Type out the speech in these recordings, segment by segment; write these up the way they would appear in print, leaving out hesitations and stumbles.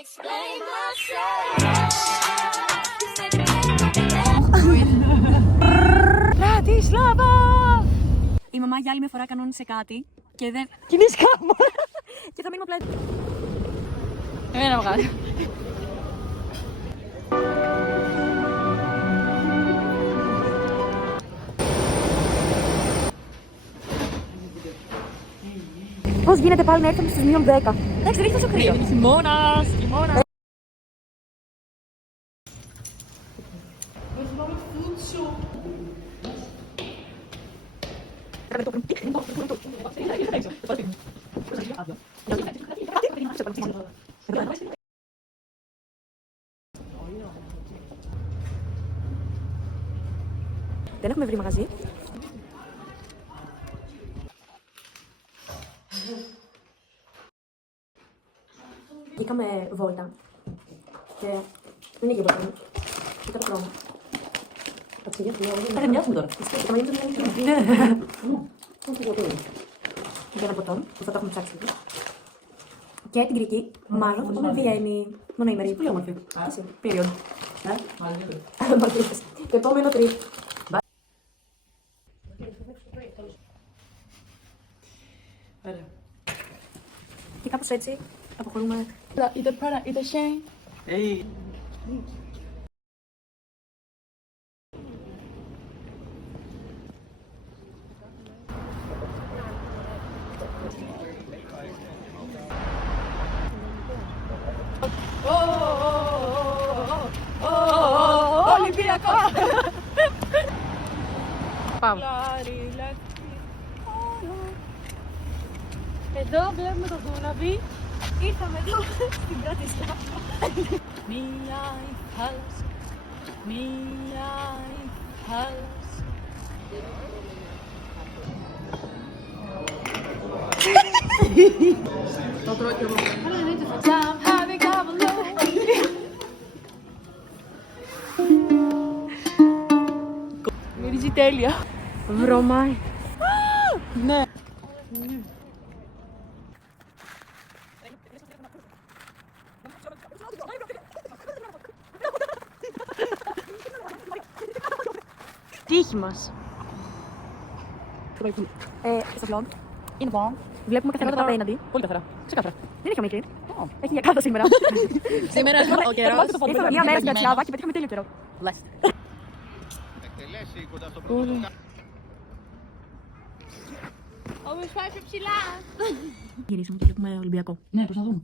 Explain myself. Μπρατισλάβα! Η μαμά για άλλη μια φορά κανόνισε κάτι και δεν... Κινείς κάμω! Και θα μείνουμε απλά... Εμένα βγάζει. Πώς γίνεται πάλι να έρθουμε στις μείον 10. Εντάξει, δεν έχει τόσο κρύο. Χειμώνας, χειμώνας. Δεν έχουμε βρει μαγαζί. Βγήκαμε βόλτα και δεν είχε ποτέ. Ήταν το χρώμα. Θα μοιάσουμε τώρα. Για ένα ποτό που θα το έχουμε ψάξει. Και την Κρική, μάλλον θα πάμε Βιέννη μονοήμερη. Πολύ όμορφη. Εσύ. Period. Μαλδίβες. Το επόμενο τρίπ. Ωραία. Και κάπως έτσι αποχωρούμε. Είτε Prada, είτε Shein. Ολυμπιακό! Πάμε. Εδώ βλέπουμε το Δούναβι. Ήρθαμε εδώ στην Πρατισλάβα. Μία η θάλασσα, μία η θάλασσα. Το τρώω κι εγώ. I'm having a μυρίζει τέλεια. Βρωμάει. Ναι. Τύχη μας. Στο vlog Είναι bon. βλέπουμε καθένα το απέναντι. Πολύ καθαρά. Ξεκάθαρα. Δεν έχει ομίχλη. Έχει για κάτω σήμερα. Σήμερα ο καιρός. Ήρθαμε μία μέρα στην Πρατισλάβα και πετύχαμε τέλειο καιρό. Blessed. Όμως πάει πιο ψηλά. Γυρίσουμε και βλέπουμε Ολυμπιακό. Ναι, πώς να δούμε.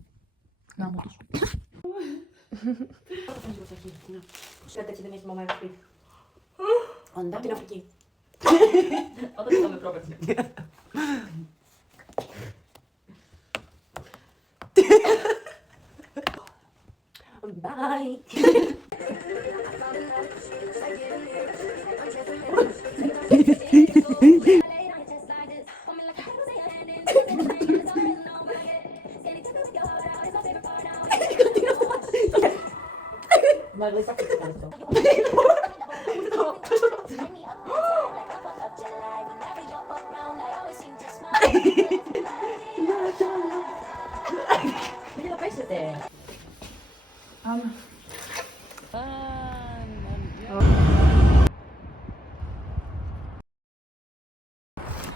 Να μου τους. Κάτι έτσι δεν έχει μαμά σπίτι. Από την Αφρική. Όταν είχαμε πρόπερση. Bye. Μάλιστα, αυτό είναι αυτό. Μην το πέσετε.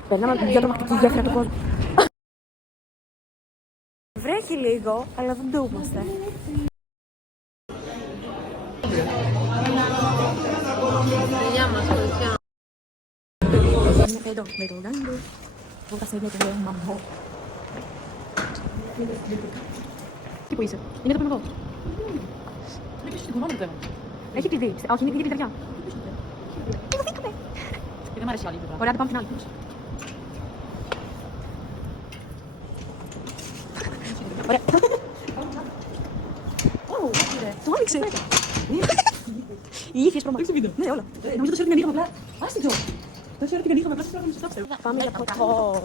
Περνάμε από την πιο τρομακτική γέφυρα του κόσμου. Βρέχει λίγο, αλλά δεν το είμαστε. Γεια μας, παιδιά. Είναι εδώ, με το δάγκο. Βότα σε το μαμό. Τι που είσαι, είναι το πνευματικό. Έχει κλειδί. Όχι, είναι κλειδί παιδιά. Τι το δίκαμε. Και δεν μ' αρέσει άλλη. Ωραία, το πάμε στην άλλη. Ωραία. Το άνοιξε. Οι ήθιες προμάχες. Ναι, όλα. Νομίζω το σέρνει ανοίγαμε απλά. Άσε το. Το σέρνει ανοίγαμε απλά. Πάμε για ποτό.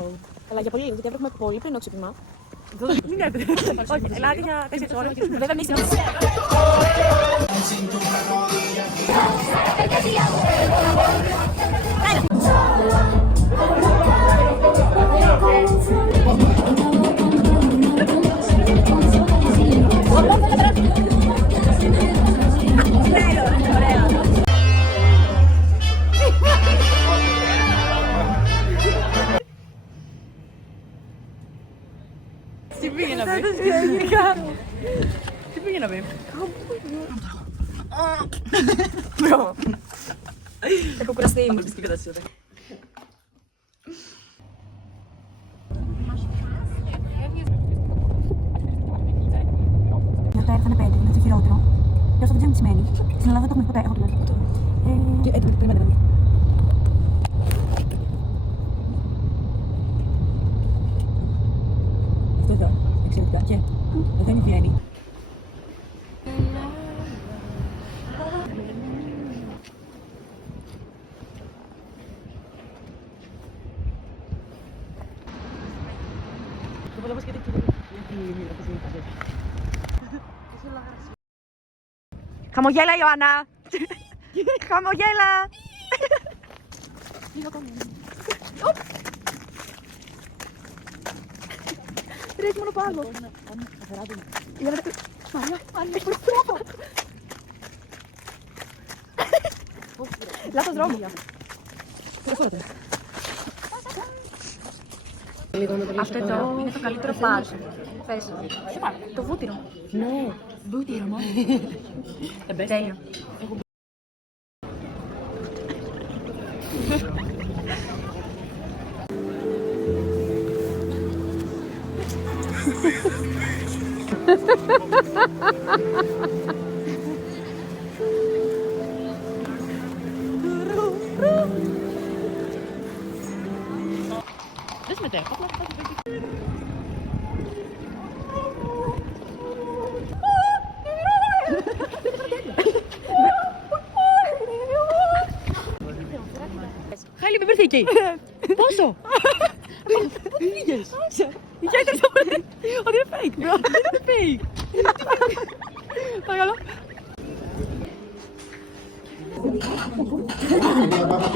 Αλλά για πολύ, γιατί έβρεχουμε πολύ πριν το ξύπνημα. Μην έρθετε. Όχι, ελάτε για 4 ώρες. Βέβαια, εμείς είμαστε... Τι πήγε να πει. Τι πήγε να πει. Μπρο. Έχω κουραστεί. Μορφιστική κατάσταση. Όταν έρθανε 5, είναι το χειρότερο. Και όσο δεν ξέρω τι σημαίνει. Στην Ελλάδα δεν το έχουμε ποτέ. Έχω τουλάχιστον. Περιμένετε. Αυτό εδώ, εξαιρετικά. Και εδώ είναι η Βιέννη. Χαμογέλα, Ιωάννα! Χαμογέλα! Τρέχει μόνο πάνω. Λάθος δρόμο. Αυτό εδώ είναι το καλύτερο πάρ. Πες. Το βούτυρο. Ναι, βούτυρο μόνο. Τέλειο. Δεν συμμετέχω. Χάλι με birthday cake. Πόσο? Πού πήγες? Γιατί αυτό ότι είναι fake, bro. Είναι fake. Παρακαλώ.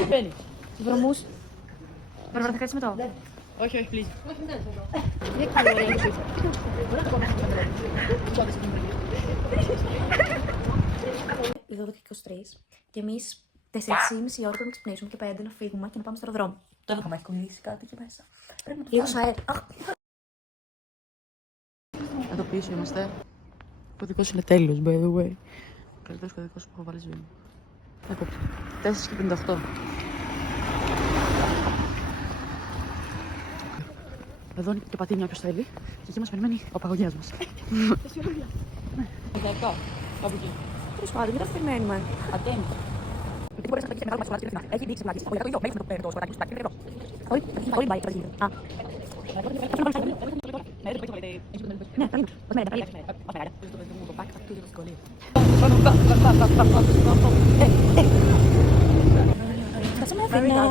Μπαίνει. Βρωμούς. Πρέπει να τα κάτσεις με το. Όχι, όχι, please. Οι 12 και 23 και εμείς 4,5 ώρα να ξυπνήσουμε και 5 να φύγουμε και να πάμε στο αεροδρόμιο. Τώρα θα με έχει κολλήσει κάτι εκεί μέσα. Πρέπει να το λίγο αέρα. Εδώ πίσω είμαστε. Ο κωδικός είναι τέλειος, by the way. Ο καλύτερος κωδικός που έχω βάλει στη ζωή μου. Έχω 4,58. Εδώ είναι και πατίνια όποιος θέλει. Και εκεί μας περιμένει ο παγωγιάς μας. Ενταϊκά. Κάπου εκεί. Τέλος πάντων, μην τα περιμένουμε. Ατέμι. Γιατί μπορείς να το πεις μεγάλο μάτι στο έχει δείξει πλάτη. Όχι, το ίδιο. Μέχρι το σποτάκι του σπάκι. Όχι, πάει. Α. Ναι, καλή. Ως μέρα, καλή. Φτάσαμε, Αθήνα.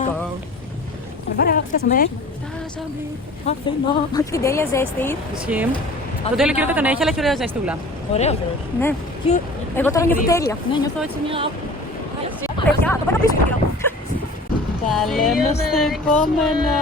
Φτάσαμε. Αθήνα. Την τέλεια ζέστη. Ισχύει. Το τέλειο κύριο δεν τον έχει, αλλά έχει ωραία ζεστούλα. Ωραίο καιρός. Ναι. Και εγώ τώρα νιώθω τέλεια. Ναι, νιώθω έτσι μια... Παιδιά, το παίρνω πίσω το κύριο. Τα λέμε στο επόμενο.